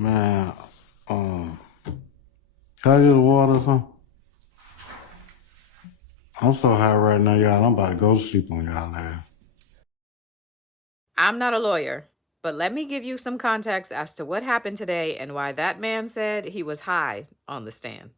Man, can I get a water or something? I'm so high right now, y'all. I'm about to go to sleep on y'all ass. I'm not a lawyer, but let me give you some context as to what happened today and why that man said he was high on the stand.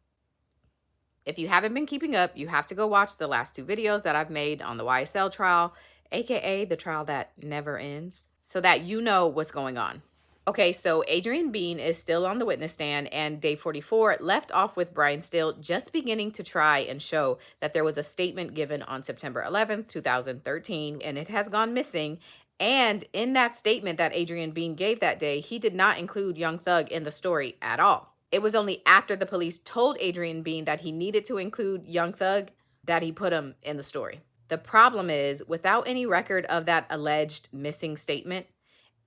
If you haven't been keeping up, you have to go watch the last two videos that I've made on the YSL trial, aka the trial that never ends, so that you know what's going on. Okay, so Adrian Bean is still on the witness stand, and day 44 left off with Brian Still just beginning to try and show that there was a statement given on September 11th, 2013, and it has gone missing. And in that statement that Adrian Bean gave that day, he did not include Young Thug in the story at all. It was only after the police told Adrian Bean that he needed to include Young Thug that he put him in the story. The problem is, without any record of that alleged missing statement,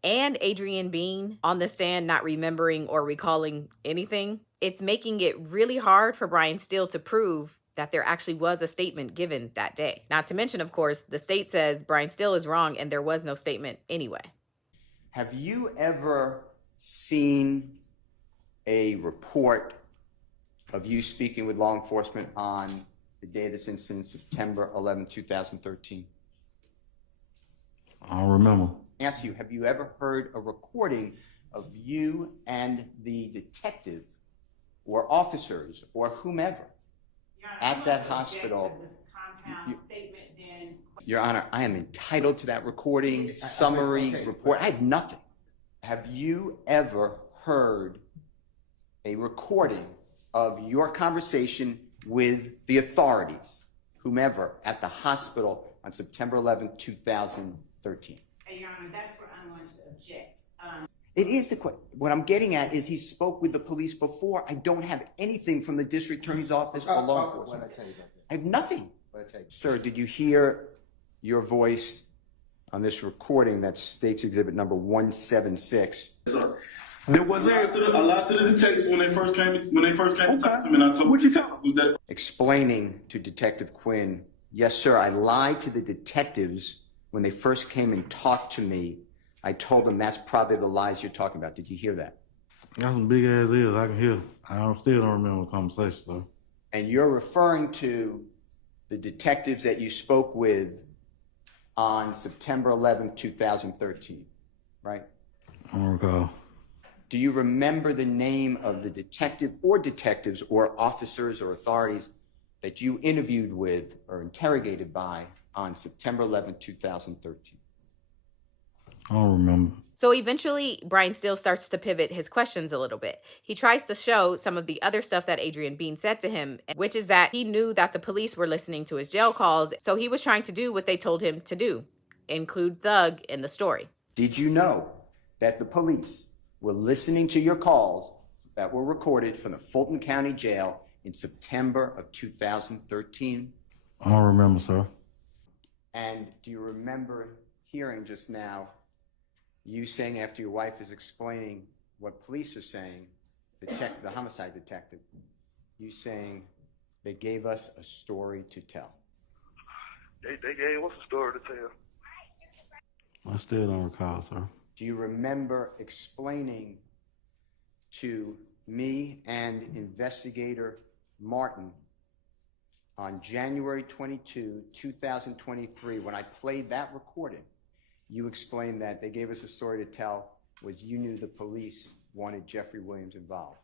and Adrian Bean on the stand not remembering or recalling anything, it's making it really hard for Brian Still to prove that there actually was a statement given that day. Not to mention, of course, the state says Brian Still is wrong and there was no statement anyway. Have you ever seen a report of you speaking with law enforcement on the day of this incident, September 11, 2013? I don't remember. Ask you, have you ever heard a recording of you and the detective or officers or whomever at that hospital? Your Honor, I am entitled to that recording, summary report. I have nothing. Have you ever heard a recording of your conversation with the authorities, whomever, at the hospital on September 11, 2013? Your Honor, that's where I'm going to object. It is the question. What I'm getting at is he spoke with the police before. I don't have anything from the district attorney's office or law enforcement. What I tell you about that? I have nothing. What I tell you? Sir, did you hear your voice on this recording that states exhibit number 176? Sir, there was a lot to the detectives when they first came to talk to me, and I told what you tell them that Explaining to Detective Quinn, yes, sir, I lied to the detectives when they first came and talked to me. I told them that's probably the lies you're talking about. Did you hear that? Got some big ass ears. I can hear. Still don't remember the conversation, though. And you're referring to the detectives that you spoke with on September 11, 2013, right? I don't recall. Do you remember the name of the detective or detectives or officers or authorities that you interviewed with or interrogated by on September 11, 2013? I don't remember. So eventually, Brian Still starts to pivot his questions a little bit. He tries to show some of the other stuff that Adrian Bean said to him, which is that he knew that the police were listening to his jail calls, so he was trying to do what they told him to do, include Thug in the story. Did you know that the police were listening to your calls that were recorded from the Fulton County Jail in September of 2013? I don't remember, sir. And do you remember hearing just now you saying, after your wife is explaining what police are saying, the homicide detective, you saying they gave us a story to tell? They gave us a story to tell. I still don't recall, sir. Do you remember explaining to me and investigator Martin on January 22, 2023, when I played that recording, you explained that they gave us a story to tell was you knew the police wanted Jeffrey Williams involved?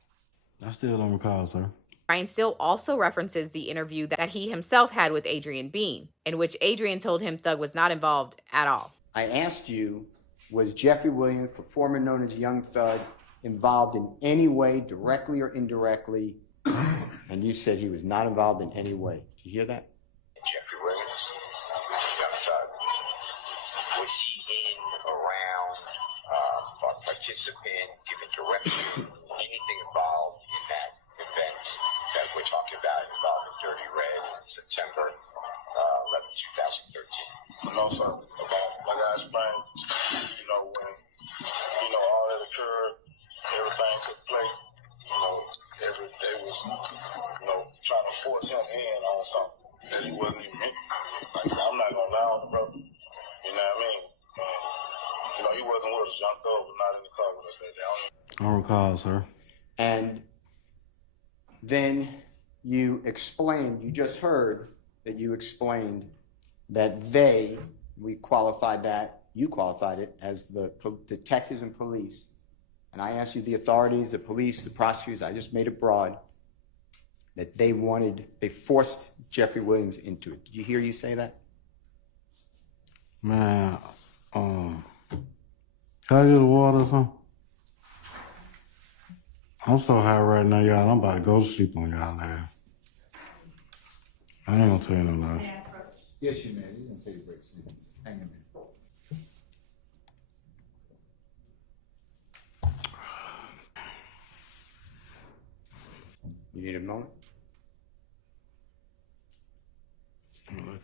I still don't recall, sir. Brian Still also references the interview that he himself had with Adrian Bean, in which Adrian told him Thug was not involved at all. I asked you, was Jeffrey Williams, performer known as Young Thug, involved in any way, directly or indirectly? And you said he was not involved in any way. Did you hear that? Jeffrey Williams, Young Thug, was he in, around, a participant, giving direction, anything involved in that event that we're talking about involving Dirty Red in September 11, 2013? no, sir. Like I explained, when all that occurred, everything took place. They was trying to force him in on something that he wasn't even meant. Like I said, I'm not gonna lie on the brother. You know what I mean? And he wasn't with us. Young Thug was not in the car with us that day. I don't recall, sir. And then you explained, you just heard that you explained that we qualified that, you qualified it as the detectives and police. And I asked you the authorities, the police, the prosecutors, I just made it broad, that they forced Jeffrey Williams into it. Did you hear you say that? Man, can I get a water or something? I'm so high right now, y'all. I'm about to go to sleep on y'all now. I ain't gonna tell you no lie. Yes, you may. We're gonna take a break soon. Hang in there. You need a moment?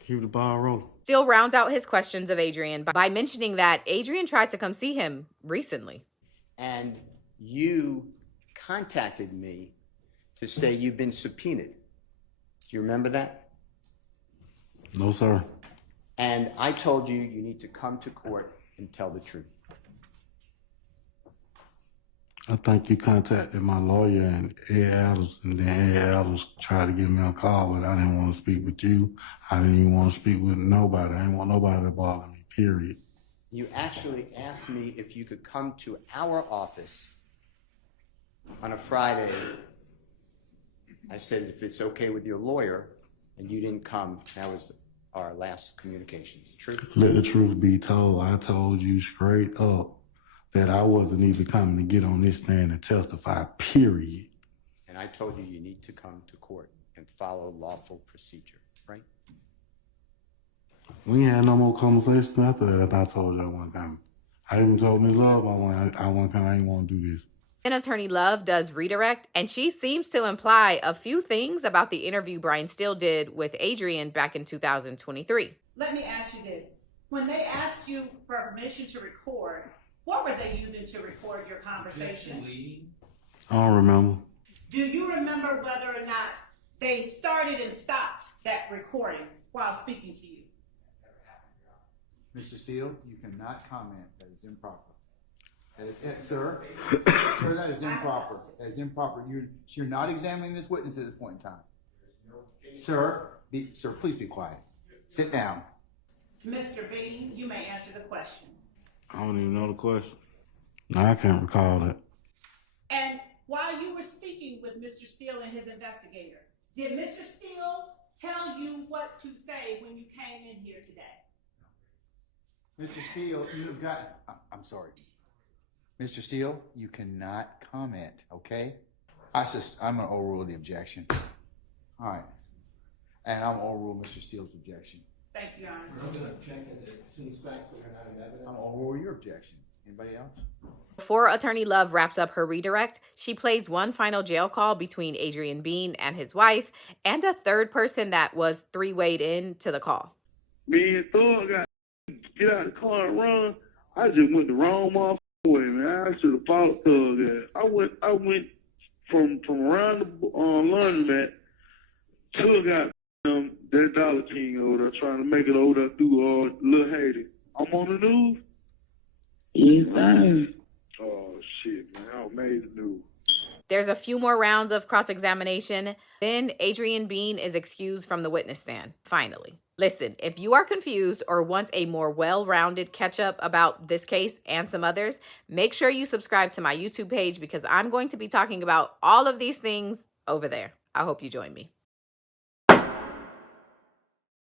Keep the ball rolling. Steele rounds out his questions of Adrian by mentioning that Adrian tried to come see him recently. And you contacted me to say you've been subpoenaed. Do you remember that? No, sir. And I told you you need to come to court and tell the truth. I think you contacted my lawyer and Ed Adams, and then Ed Adams tried to give me a call, but I didn't want to speak with you. I didn't even want to speak with nobody. I didn't want nobody to bother me, period. You actually asked me if you could come to our office on a Friday. I said, if it's okay with your lawyer, and you didn't come. That was our last communications. True? Let the truth be told. I told you straight up that I wasn't even coming to get on this stand and testify, period. And I told you you need to come to court and follow lawful procedure, right? We ain't had no more conversations after that. I told you I wasn't coming. I even told Ms. Love I wasn't coming. I didn't want to do this. Then Attorney Love does redirect, and she seems to imply a few things about the interview Brian Steele did with Adrian back in 2023. Let me ask you this. When they asked you for permission to record, what were they using to record your conversation? I don't remember. Do you remember whether or not they started and stopped that recording while speaking to you? Mr. Steele, you cannot comment. That is improper. Sir, sir, that is improper. That is improper. You're not examining this witness at this point in time. Sir, sir, please be quiet. Sit down. Mr. Bean, you may answer the question. I don't even know the question. No, I can't recall that. And while you were speaking with Mr. Steele and his investigator, did Mr. Steele tell you what to say when you came in here today? Mr. Steele, you've got, I'm sorry. Mr. Steele, you cannot comment, okay? I'm going to overrule the objection. All right. And I'm going to overrule Mr. Steele's objection. Thank you, Your Honor. I'm going to object as it seems facts that are not in evidence. I'm going to overrule your objection. Anybody else? Before Attorney Love wraps up her redirect, she plays one final jail call between Adrian Bean and his wife and a third person that was three-wayed in to the call. Me and Thug got get out of the car and run. I just went the wrong motherfucker way, man. I should have followed Thug there. I went from around the laundromat to that Dollar King over there trying to make it over there through Little Haiti. I'm on the news. Yes, oh shit, man! I made the news. There's a few more rounds of cross-examination. Then Adrian Bean is excused from the witness stand, finally. Listen, if you are confused or want a more well-rounded catch-up about this case and some others, make sure you subscribe to my YouTube page because I'm going to be talking about all of these things over there. I hope you join me.